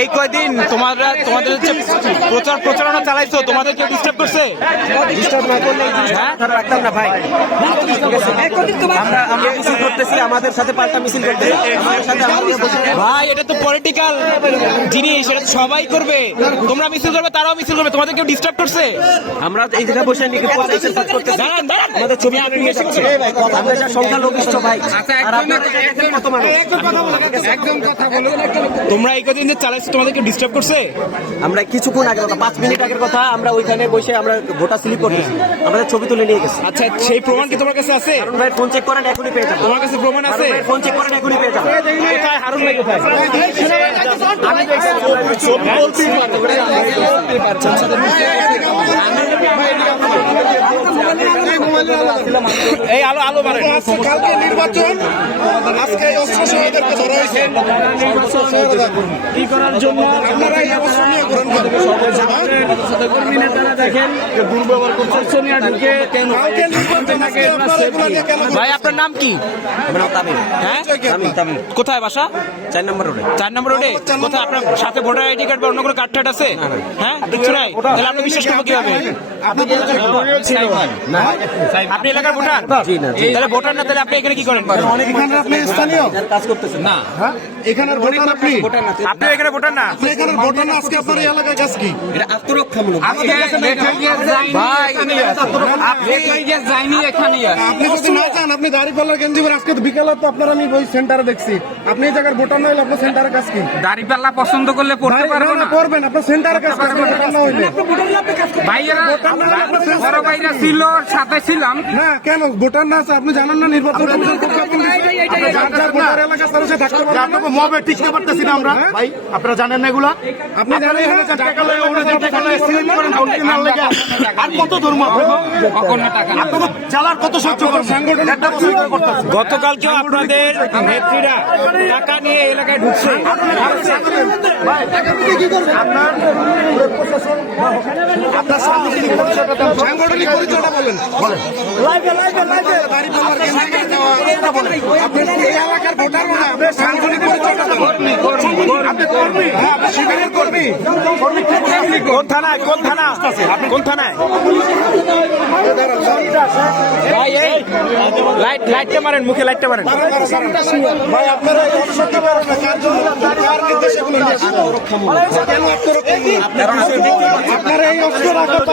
এই কয়দিন তোমাদের হচ্ছে প্রচারণা চালাইছো, তোমাদের কেউ ডিস্টার্ব করছে? রাখতাম না ভাই, আমরা মিছিল করতেছি, আমাদের সাথে পাল্টা মিছিল করতেছি ভাই। এটা তো পলিটিক্যাল জিনিস, এটা তো সবাই করবে। তোমরা মিছিল করবে, তারাও মিছিল করবে, তোমাদের কেউ ডিস্টার্ব করছে? আমরা এই জায়গায় বসে করতেছি, আমাদের ছবি তুলে নিয়ে যাচ্ছে। আমরা যা সংখ্যালঘিষ্ঠ ভাই, আর আপনারা দেখেন কত মানুষ। তোমরা এই কদিন যে চালাইছো, তোমাদের কেউ ডিস্টার্ব করছে? আমরা কিছুক্ষণ আগের কথা, 5 মিনিট আগের কথা, আমরা ওইখানে বসে আমরা ভোটার স্লিপ করতেছি, আমাদের ছবি তুলে নিয়ে গেছে। আচ্ছা, সেই প্রমাণ কি তোমার কাছে আছে? হারুন ভাই ফোন চেক করেন, এখনই পেয়ে যাবেন। তোমার কাছে প্রমাণ আছে? ফোন চেক করেন, এখনই পেয়ে যাবেন। কোথায় হারুন ভাই, কোথায়? এই আলো আলো মারে। কালকে নির্বাচন, আজকে অস্ত্র সহায়দেরকে ধরা হয়েছে কি করার জন্য আপনারা এই অস্ত্র নিয়ে গ্রহণ করেন। কর্মী নেতারা দেখেন দুর্ব্যবহার করছে, সোনিয়া ঢুকে কেন? কালকে নির্বাচন, আজকে আপনারা এগুলো নিয়ে কেন ভাই আপনার নাম কি? হ্যাঁ, কোথায় বাসা? 4 নম্বর রোডে। 4 নম্বর রোডে। কোথায় আপনার সাথে ভোটার আইডি কার্ড বা অন্য কোনো কার্ড টার্ড আছে? হ্যাঁ, কিছু নাই। তাহলে আপনি বিশ্বাস করবো কিভাবে? আপনি এলাকার ভোটার? তাহলে ভোটার না, তাহলে আপনি এখানে কি করেন? এখানে আপনি স্থানীয় কাজ করতেছেন না, এখানের ভোটার, আপনি আপনি এখানে ভোটার না। আপনি এখানের ভোটার না, আজকে আপনার এই এলাকায় কাজ কি? এটা আত্মরক্ষামূলক। ভাই আপনি আপনি যদি না চান, আপনি দাঁড়িপাল্লার গেঞ্জি পরে, আজকে বিকালে তো আপনার আমি ওই সেন্টারে দেখছি, আপনি এই জায়গার ভোটার না হলে আপনার সেন্টারে কাজ কি? দাড়িপাল্লা পছন্দ করলে পড়তে পারবো না। করবেন, আপনার সেন্টারে কাজ করবেন, ভোটার না হইলে। ভাইয়েরা বড় ভাইরা ছিল, সাথে ছিলাম। না কেন ভোটার না আছে আপনি জানেন না? নির্বাচন কমিশন পরিবর্তন দিয়েছে। যার যার ভোটার এলাকা তার সাথে থাকতে পারবেন না। মবে টিকতে পারতেছি না আমরা ভাই, আপনারা জানেন না এগুলা? আপনি জানেন না? আর কত ধর্ম আপনাদের জ্বালার কত সহ্য করবেন? গতকালকেও আপনাদের নেত্রীরা টাকা নিয়ে এলাকায় ঢুকছে। আপনার সাংগঠনিক পরিচয়টা বলেন। দাঁড়িপাল্লার গেঞ্জি পরে যাওয়া, আপনি এই এলাকার ভোটার না, আপনার সাংগঠনিক পরিচয়টা বলেন। আপনি কর্মী? হ্যাঁ, আপনি শিবিরের কর্মী। কোন থানায়? কোন থানা? কোন থানায়? ভাই এই লাইটটা মারেন, মুখে লাইটটা মারেন। ভাই আপনারা এই অংশটা পারেন না, কার জন্য, কার নির্দেশে এগুলো নিয়ে আসছেন? কেন আত্মরক্ষামূলক? আপনারা এই অস্ত্র রাখার